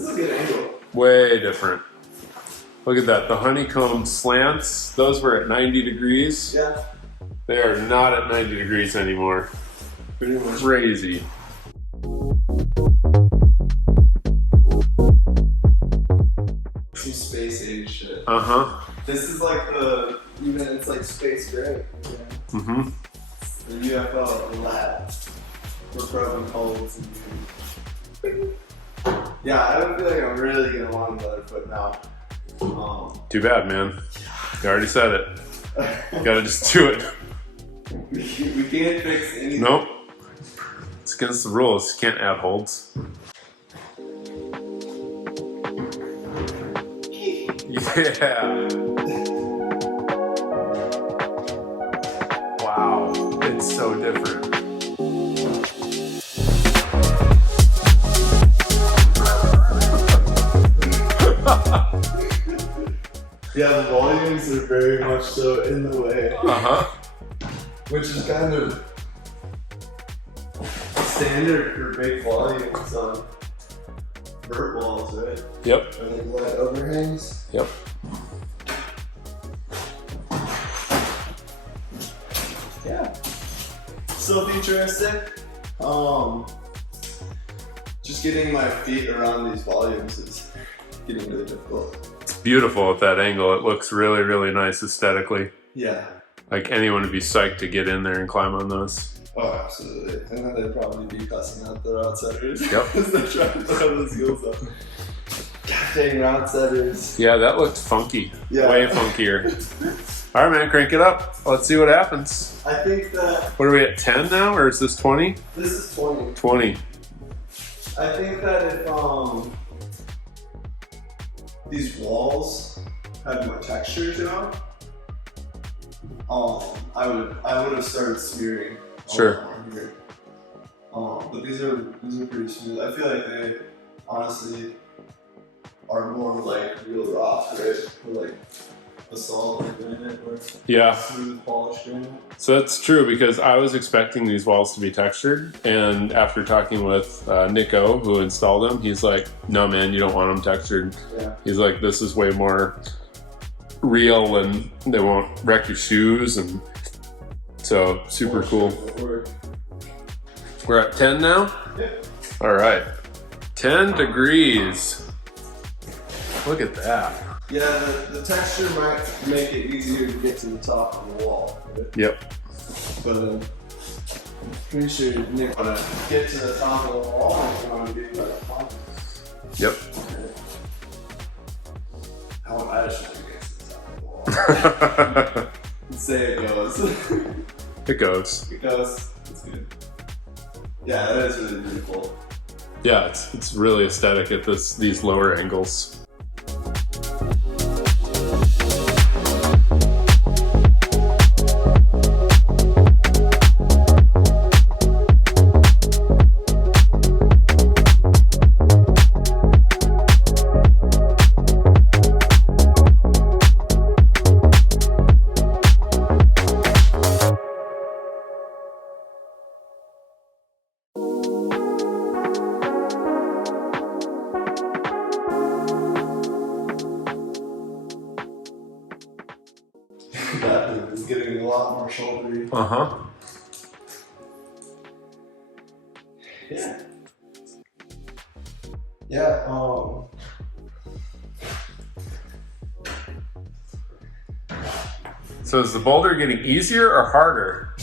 This is a good angle. Way different. Look at that, the honeycomb slants, those were at 90 degrees. Yeah. They are not at 90 degrees anymore. Pretty much. Crazy. Some space age shit. Uh-huh. This is like it's like space gray. Yeah. Mm-hmm. The UFO lab for probing holes and yeah, I don't feel like I'm really gonna want another foot now. Too bad, man. You already said it. You gotta just do it. We can't fix anything. Nope. It's against the rules. You can't add holds. Yeah. Wow. It's so different. Yeah, the volumes are very much so in the way. Uh-huh. Which is kind of standard for big volumes on vert walls, right? Yep. And like light overhangs. Yep. Yeah. So futuristic. Just getting my feet around these volumes is getting really difficult. It's beautiful at that angle. It looks really, really nice aesthetically. Yeah. Like anyone would be psyched to get in there and climb on those. Oh, absolutely. And then they'd probably be cussing out the route setters. Yep. As they try to throw those heels up. God dang route setters. Yeah, that looked funky. Yeah. Way funkier. All right, man, crank it up. Let's see what happens. I think that What are we at, 10 now, or is this 20? this is 20. 20. I think that if these walls had more texture to them, I would have started smearing. Sure. Here. But these are pretty smooth. I feel like they honestly are more like real rock, right? Or like a solid granite or Yeah. smooth polished granite. So that's true, because I was expecting these walls to be textured, and after talking with Nico, who installed them, he's like, no man, you don't want them textured. Yeah. He's like, this is way more real and they won't wreck your shoes, and so super cool. We're at 10 now? Yeah. All right, 10 degrees. Look at that. Yeah, the texture might make it easier to get to the top of the wall. Right? Yep. But I'm pretty sure Nick want to get to the top of the wall and you want to get to the top. Yep. How I should get to the top of the wall. Say it goes. It goes. It goes. It's good. Yeah, that is really beautiful. Yeah, it's really aesthetic at these lower angles. That is getting a lot more shouldery. Uh-huh. Yeah. Yeah, So is the boulder getting easier or harder?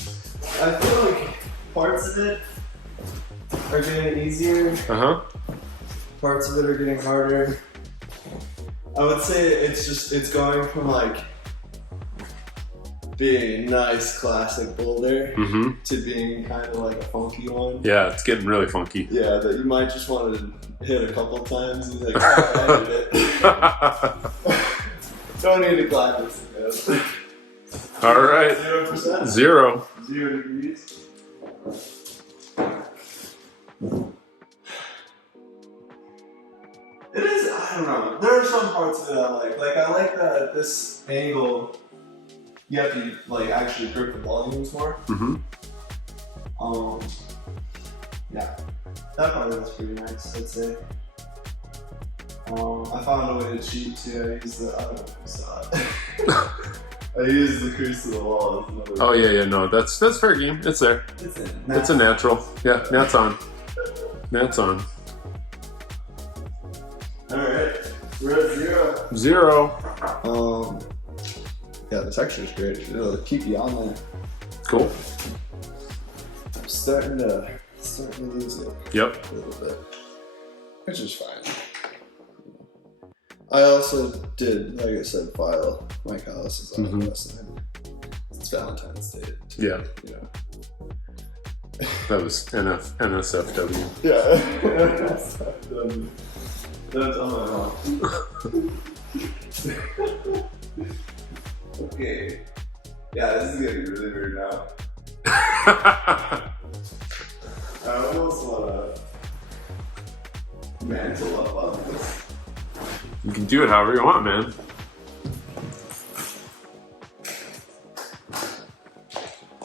I feel like parts of it are getting easier, Uh-huh. parts of it are getting harder. I would say it's going from like being a nice classic boulder Mm-hmm. to being kind of like a funky one. Yeah, it's getting really funky. Yeah, that you might just want to hit a couple times and be like, oh, I did it. Don't need to clap this again. All right. 0%? 0. 0 degrees. It is, I don't know. There are some parts of it I like. Like, I like that at this angle, you have to, like, actually grip the volumes more. Mm-hmm. Yeah. That part was pretty nice, I'd say. I found a way to cheat too. I used the, I don't know if you saw it. I used the crease of the wall as another. Oh yeah, no, that's fair game. It's there. It's a natural. Yeah, that's on. That's on. Alright, we're at 0. 0. Yeah, the texture's great. It'll keep you on there. Cool. I'm starting to lose it. Yep. A little bit. Which is fine. I also did, like I said, file my calluses on last night. It's Valentine's Day. Yeah. You know. That was NSFW. Yeah. That's on my mom. Okay. Yeah, this is getting really weird now. I almost want to mantle up on this. You can do it however you want, man.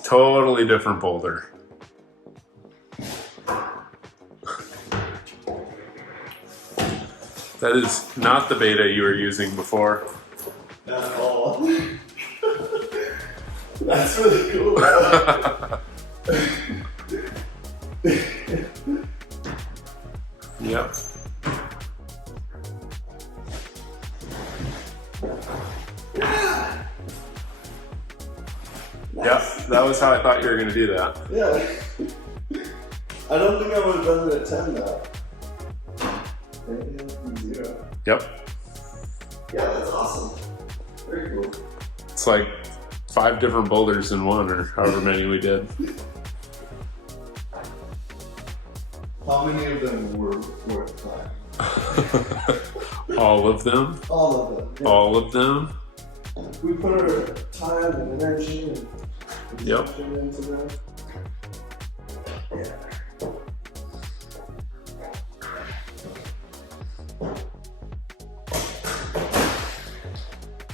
Totally different boulder. That is not the beta you were using before. Not at all. That's really cool. Yep. Yep, that was how I thought you were going to do that. Yeah. I don't think I would have done it at 10 though. 0. Yep. Yeah, that's awesome. Very cool. It's like 5 different boulders in one, or however many we did. How many of them were worth climbing? All of them? All of them. Yeah. All of them? We put our time and energy and Yep. attention into them. Yeah.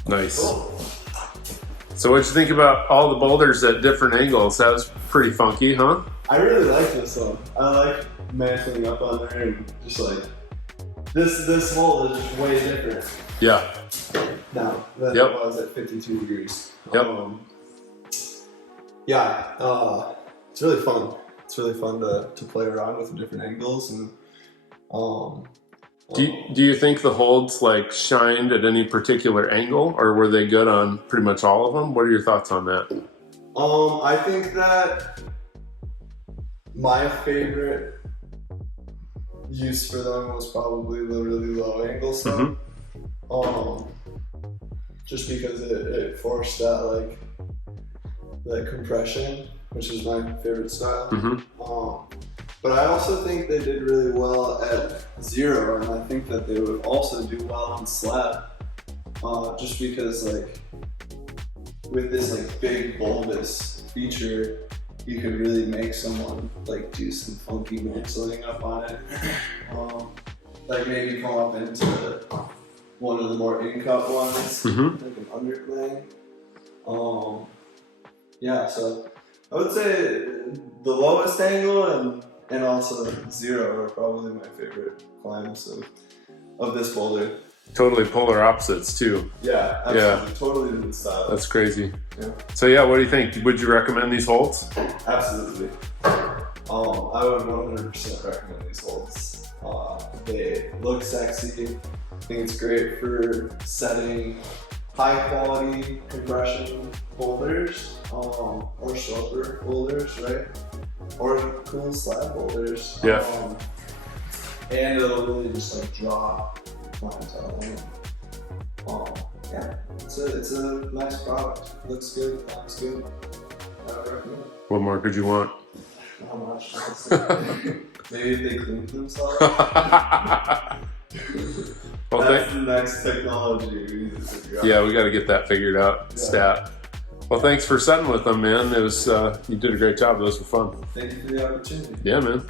Nice. Cool. So what'd you think about all the boulders at different angles? That was pretty funky, huh? I really like this one. I like mantling up on there and just like this hole is just way different Yeah. now than Yep. it was at 52 degrees. Yep. It's really fun. It's really fun to play around with the different angles and Do you think the holds like shined at any particular angle, or were they good on pretty much all of them? What are your thoughts on that? I think that my favorite use for them was probably the really low angle stuff. Just because it forced that compression, which is my favorite style. But I also think they did really well at 0, and I think that they would also do well on slab. Just because with this big bulbous feature, you could really make someone do some funky mantling up on it. Maybe come up into one of the more in-cut ones, like an underclay. Yeah, so I would say the lowest angle and also 0 are probably my favorite climbs of this boulder. Totally polar opposites too. Yeah, absolutely. Yeah. Totally different style. That's crazy. Yeah. So yeah, what do you think? Would you recommend these holds? Absolutely. I would 100% recommend these holds. They look sexy. I think it's great for setting high quality compression boulders, or sloper boulders, right? Or cool slab boulders. Yeah. And it'll really just draw clientele. Yeah, it's a nice product. Looks good, looks good. I would recommend it. What more could you want? Not much, honestly. Maybe if they clean themselves. Well, that's the next technology we need to figure out. Yeah, we got to get that figured out. Yeah. Stat. Well, thanks for setting with them, man. It was you did a great job. Those were fun. Thank you for the opportunity. Yeah, man.